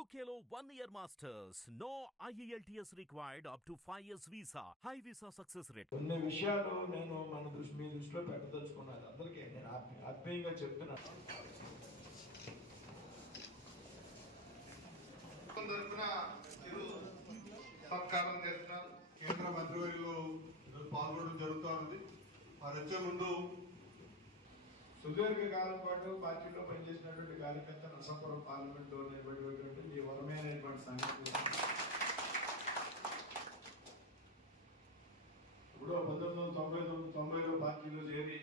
UKLO 1 year masters. No IELTS required up to 5 years visa. High visa success rate. కొన్ని విషయాలు నేను మన మీ దృష్టిలో పెట్టదలుచుకున్నాను. అందరికీ నేను ఆత్మీయంగా చెప్తున్నాను. సత్కారం చేస్తున్నారు. కేంద్ర మంత్రివర్యులు పాల్గొనడం జరుగుతోంది. వారు వచ్చే ముందు సుదీర్ఘకాలం పాటు పార్టీలో పనిచేసినటువంటి కార్యకర్త నరసాపురం పార్లమెంట్ లో నిలబడినటువంటి ఈ వరమైనటువంటి సంఘటన ఇప్పుడు 1990లో పార్టీలో చేరి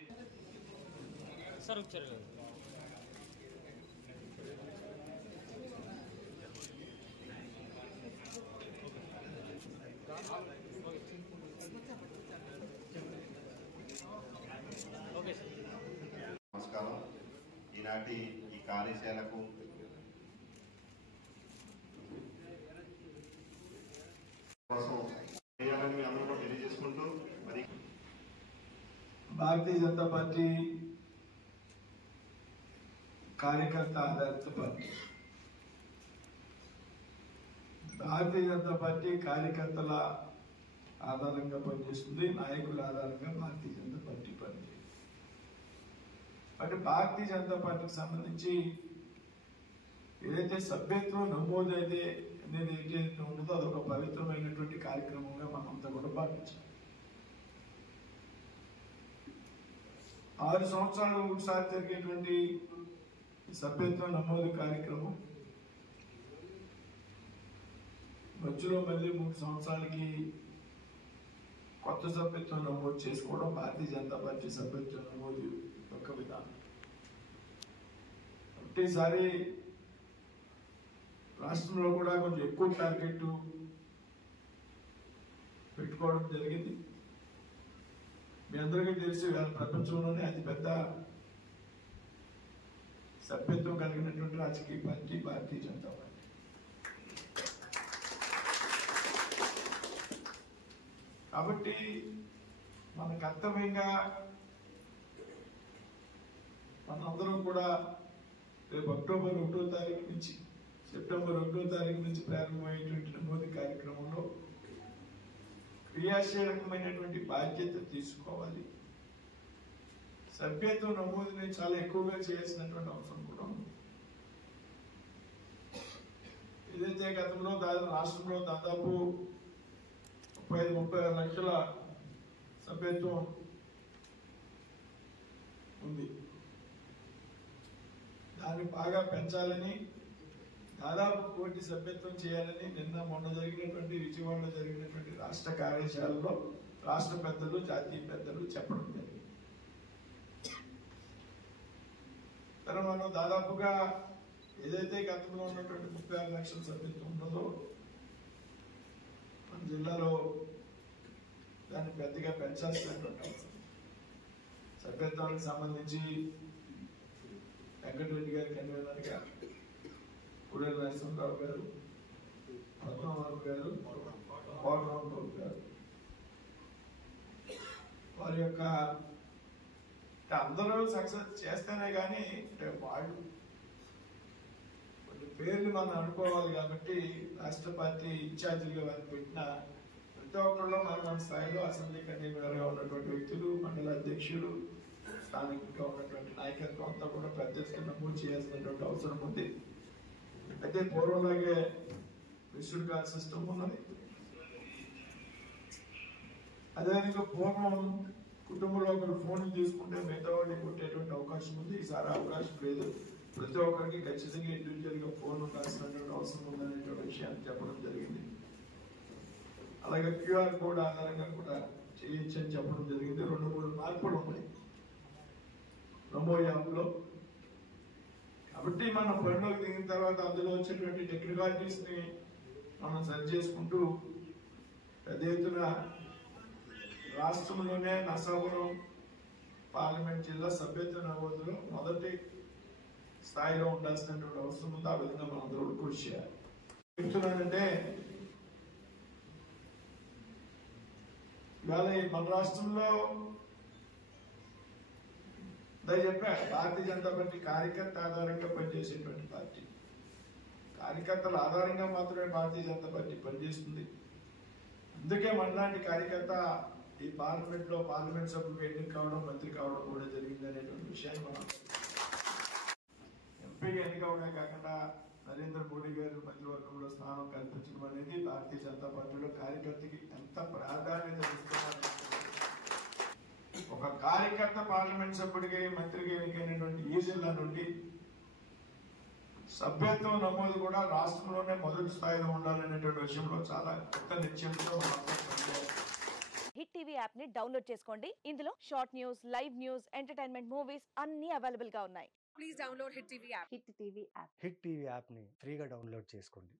సార్ వచ్చారు. నమస్కారం. ఈనాటి ఈ కార్యశాలకు కోసం చేయాలని అందరూ తెలియజేసుకుంటూ మరి భారతీయ జనతా పార్టీ కార్యకర్త ఆధారిత పార్టీ. భారతీయ జనతా పార్టీ కార్యకర్తల ఆధారంగా పనిచేస్తుంది, నాయకుల ఆధారంగా భారతీయ జనతా పార్టీ పనిచేస్తుంది. అంటే భారతీయ జనతా పార్టీకి సంబంధించి ఏదైతే సభ్యత్వం నమోదు అయితే అనేది ఏదైతే ఉంటుందో అదొక పవిత్రమైనటువంటి కార్యక్రమంగా మనంతా కూడా భావించాలి. 6 సంవత్సరాలు ఒకసారి జరిగేటువంటి సభ్యత్వ నమోదు కార్యక్రమం మధ్యలో మళ్ళీ 3 సంవత్సరాలకి కొత్త సభ్యత్వం నమోదు చేసుకోవడం భారతీయ జనతా పార్టీ సభ్యత్వ నమోదు యొక్క విధానం. ఒకటేసారి రాష్ట్రంలో కూడా కొంచెం ఎక్కువ టార్గెట్ పెట్టుకోవడం జరిగింది. మీ అందరికీ తెలిసి ప్రపంచంలోనే అతిపెద్ద సభ్యత్వం కలిగినటువంటి రాజకీయ పార్టీ భారతీయ జనతా పార్టీ. కాబట్టి మన కర్తవ్యంగా మనందరం కూడా రేపు అక్టోబర్ 1వ తారీఖు నుంచి సెప్టెంబర్ 1వ తారీఖు నుంచి ప్రారంభమయ్యేటువంటి నమోదు కార్యక్రమంలో క్రియాశీలకమైనటువంటి బాధ్యత తీసుకోవాలి. సభ్యత్వ నమోదుని చాలా ఎక్కువగా చేయాల్సినటువంటి అవసరం కూడా ఉంది. ఏదైతే గతంలో రాష్ట్రంలో దాదాపు 35-36 లక్షల సభ్యత్వం ఉంది, దాన్ని బాగా పెంచాలని దాదాపు 1 కోటి సభ్యత్వం చేయాలని మొన్న జరిగినటువంటి విజయవాడలో జరిగినటువంటి రాష్ట్ర కార్యశాలలో రాష్ట్ర పెద్దలు జాతీయ పెద్దలు చెప్పడం జరిగింది. తర్వాత మనం దాదాపుగా ఏదైతే గతంలో ఉన్నటువంటి 36 లక్షల సభ్యత్వం ఉన్నదో మన జిల్లాలో దాన్ని పెద్దగా పెంచాల్సినటువంటి అవసరం. సభ్యత్వానికి సంబంధించి వెంకటరెడ్డి గారి కన్వీనర్గా పుడేల నరసింహరావు గారు, పద్మనాభరావు గారు, కోటరామరావు గారు వారి యొక్క అందరూ సక్సెస్ చేస్తేనే కానీ వాళ్ళు కొన్ని పేర్లు మనం అనుకోవాలి. కాబట్టి రాష్ట్ర పార్టీ ఇన్ఛార్జిగా వారిని పెట్టిన ప్రతి ఒక్కరిలో మన స్థాయిలో అసెంబ్లీ కన్వీనర్గా ఉన్నటువంటి వ్యక్తులు, మండల అధ్యక్షులు, స్థానికంగా ఉన్నటువంటి నాయకత్వం అంతా కూడా పెద్ద ఎత్తున నమోదు చేయాల్సినటువంటి అవసరం ఉంది. అయితే పూర్వంలాగే మిస్డ్ కాల్ సిస్టమ్ ఉన్నది. అదేవిధంగా పూర్వం కుటుంబంలో ఒకరు ఫోన్ తీసుకుంటే మిగతా వాడిని కొట్టేటువంటి అవకాశం ఉంది. ఈసారి అవకాశం లేదు. ప్రతి ఒక్కరికి ఖచ్చితంగా ఇండివిజువల్ గా ఫోన్ ఉండాల్సినటువంటి అవసరం ఉందనేటువంటి విషయాన్ని చెప్పడం జరిగింది. అలాగే QR కోడ్ ఆధారంగా కూడా చేయొచ్చు అని చెప్పడం జరిగింది. 2-3 మార్పులు ఉన్నాయి నమో యాప్ లో. కాబట్టి మనం పనిలోకి దిగిన తర్వాత అందులో వచ్చేటువంటి టెక్నికాలిటీస్ ని మనం సరి చేసుకుంటూ పెద్ద ఎత్తున రాష్ట్రంలోనే నరసాపురం పార్లమెంట్ జిల్లా సభ్యత్వ నమోదులో మొదటి స్థాయిలో ఉండాల్సినటువంటి అవసరం ఉంది. ఆ విధంగా మనం అందరూ కృషి చేయాలి. చెప్తున్నానంటే ఇవాళ మన రాష్ట్రంలో చెప్పా భారతీయ జనతా పార్టీ కార్యకర్త ఆధారంగా పనిచేసేటువంటి పార్టీ. కార్యకర్తల ఆధారంగా మాత్రమే భారతీయ జనతా పార్టీ పనిచేస్తుంది. అందుకే మనలాంటి కార్యకర్త ఈ పార్లమెంట్ సభ్యులకు ఎన్నిక కావడం, మంత్రి కావడం కూడా జరిగింది అనేటువంటి విషయాన్ని మనం ఎంపీగా ఎన్నిక అవడమే కాకుండా నరేంద్ర మోడీ గారు మంత్రివర్గంలో స్థానం కల్పించడం అనేది భారతీయ జనతా పార్టీలో కార్యకర్తకి ఎంత ప్రాధాన్యత ఇస్తున్నారు. ఒక కార్యకర్త పార్లమెంట్ సభ్యుడిగా మంత్రిగా ఎన్నికైనటువంటి ఈ జిల్లా నుండి సభ్యత్వం నమోదు కూడా రాష్ట్రంలోనే మొదటి స్థాయిలో ఉండాలనేటువంటి విషయంలో చాలా కొత్త నిశ్చయంతో హిట్ టీవీ యాప్ ని డౌన్లోడ్ చేసుకోండి. ఇందులో short news, live news, entertainment movies అన్ని అవైలబుల్ గా ఉన్నాయి. Please download Hit TV app. Hit TV app hit TV యాప్ని ఫ్రీగా డౌన్లోడ్ చేసుకోండి.